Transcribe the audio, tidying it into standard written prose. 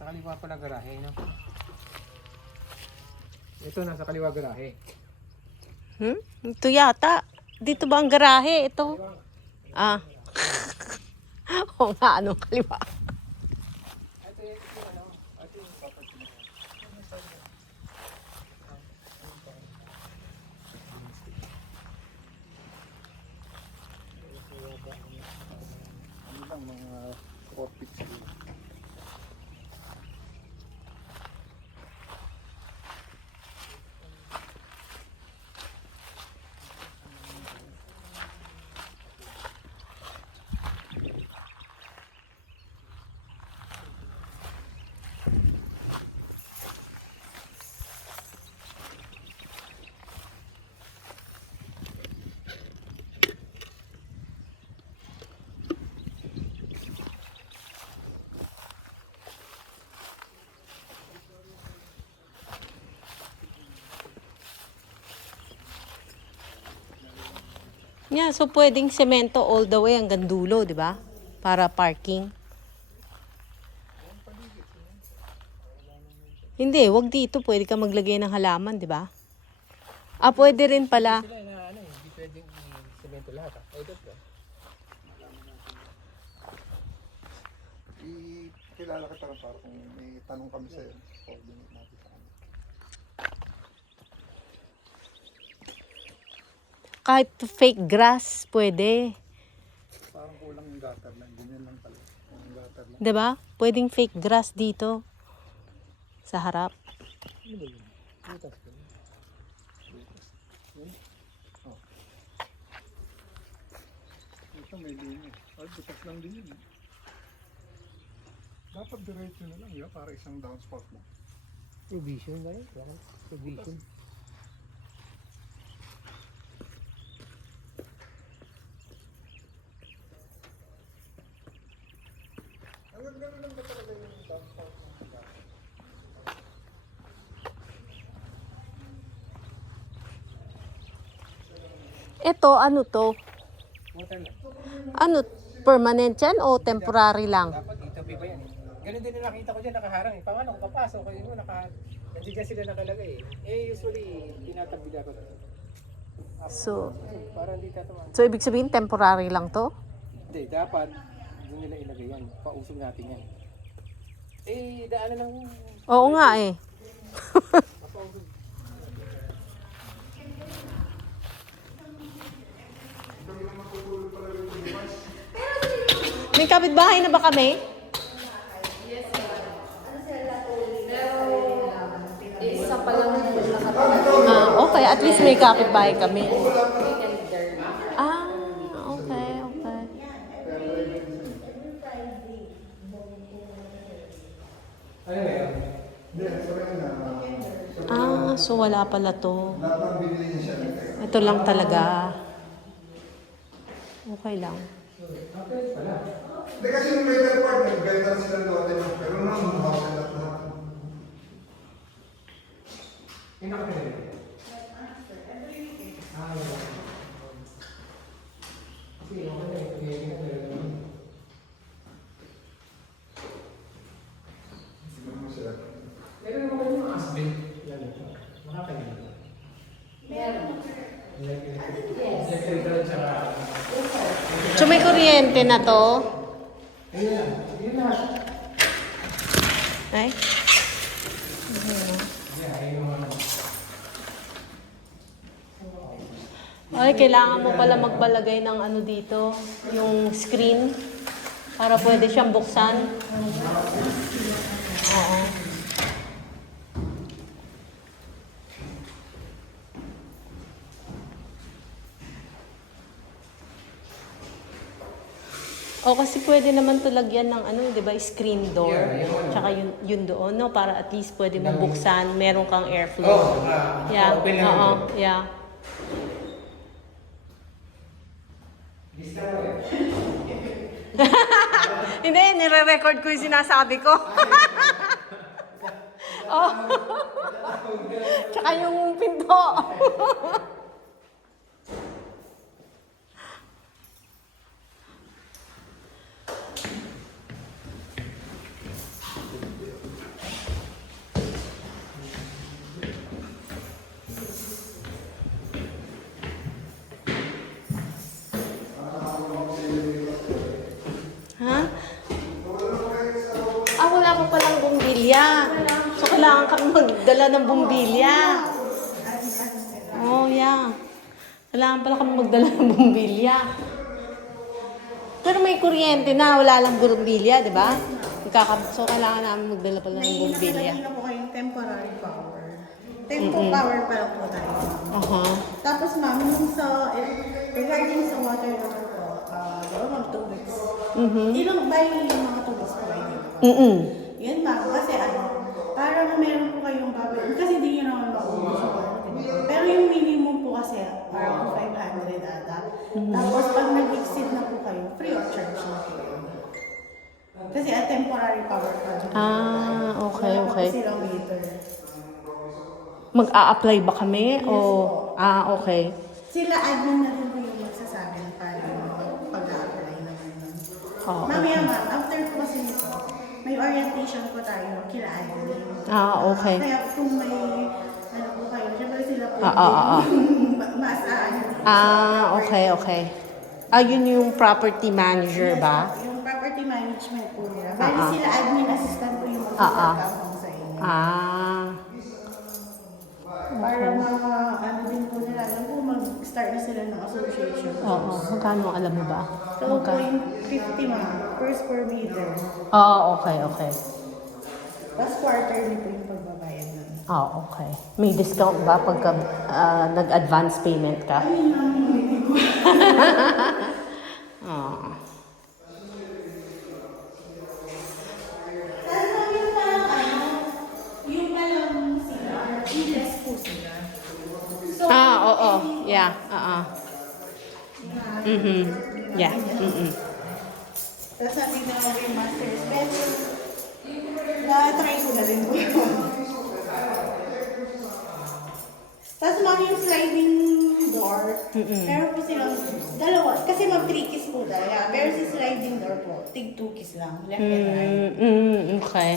Nasa kaliwa pala garahe, no? Ito, nasa kaliwa garahe. Ito yata. Dito ba ang garahe? Ito. Ah. O nga, anong kaliwa? Ito yung ano, ito yung property na. Ano lang, mga 4 feet. Yeah, so pwedeng semento all the way hanggang dulo, di ba? Para parking. Hindi, wag dito. Pwede ka maglagay ng halaman, di ba? Ah, pwede rin pala. Sila na ano, hindi pwedeng semento lahat. Ito po. Kilala ka para kung may tanong kami sa'yo. Coordinate natin sa kanya. Kahit fake grass, pwede. Parang kulang yung gutter lang. Ganyan lang pala. Yung gutter lang. Di ba? Pwedeng fake grass dito. Sa harap. Ano ba yun? Butas ko. Ito may linya. Ay, butas lang din yun. Dapat diretso na lang yun para isang downspout mo. Provision ba yun? Provision. Hanggang gano'n lang ba talaga yung downspout mo? Ito, ano to? Water lang. Ano, permanent yan o temporary lang? Dapat itabi ba yan? Ganun din na nakita ko dyan, nakaharang eh. Paano kung papasok kayo mo, nandiyan dyan sila nakalagay eh. Eh, usually, tinatabila ko. So, Para hindi tatamaan. so ibig sabihin temporary lang to? Hindi, dapat doon nila ilagay yan. Pausog natin yan. Eh, daanan lang. Oo nga eh. Mapausog. May kapitbahay na ba kami? Isa pa lang nakatulog. Ah, okay. At least may kapitbahay kami. Ah, okay, okay. Ano nga yun? Hindi, sabi nga na Ah, so wala pala to. lahat ng binili niya siya. Ito lang talaga. Okay lang. Hindi kasi yung later part, nagbenta na sila lote ng pero nung house and lot lahat. Pinakapin. Ah, wala. Kasi okay na ito. Siguro mo sila. Meron naman yung mga asbin. Yan ito. Makakanya. Electrical tsaka... So may kuryente na to? Ayun lang. Yun lang. Ay? Yeah, ayun yung ano. Ay, kailangan mo pala magbalagay ng ano dito, yung screen, para pwede siyang buksan. Oo. O kasi pwede naman to lagyan ng ano, 'di ba, screen door. Tsaka yun doon, no, para at least pwede mo buksan, meron kang airflow. Yeah. open lang Oo, ito. yeah. Hindi, nire-record ko yung sinasabi ko. Oh. Tsaka yung pinto. bumbilya. So, kailangan kang magdala ng bumbilya. Oh, yeah. Kailangan pala kami magdala ng bumbilya. Pero may kuryente na, wala lang bumbilya, di ba? So, kailangan namin magdala pala ng bumbilya. Nakalagay na po kayong temporary power. Tempo power pa lang po tayo. Tapos ma'am, yung sa, regarding sa water naman po, di ba ma'am, 2 weeks. Ilang by yung mga 2 weeks po kayo? Yun ma'am, kasi parang meron po kayong gagawin. Kasi di nyo naman maubos yung water. Pero yung minimum po kasi around 500 ata. Tapos pag nag-exceed na po kayo, free of charge na po yun. Kasi a temporary power pa. Okay, Wala okay. po silang meter. Mag-a-apply ba kami? Yes O, po. okay. Sila admin na rin po yung magsasabi ng paano pag-a-apply naman nun. Oo. Mamaya ma'am, after po kasi nito, may orientation po tayo kila admin. Okay. Kaya kung may ano po kayo, syempre sila po mas Okay. Yun yung property manager ba? Yung property management po nila. Bali sila admin assistant po yung magsasabi sa inyo. Para ano din po nila, alam po mag-start na sila ng association. Oo. Magkano alam mo ba? So, po yung 50 ma'am, per square meter. Okay. Tapos quarterly po yung pagbabayad nun. Okay. May discount ba pagka nag-advance payment ka? Ayun ma'am, hindi ko. Tapos ma'am, yung parang yung palang sila, less po sila. So, Oo. Yeah. Yeah. Tapos natin na ako yung master's bedroom. Na-try ko na rin po yun. Tapos ma'am yung sliding door, pero po silang dalawa. Kasi ma'am 3 keys po talaga. Pero si sliding door po, tig 2 keys lang. Left and right. Okay.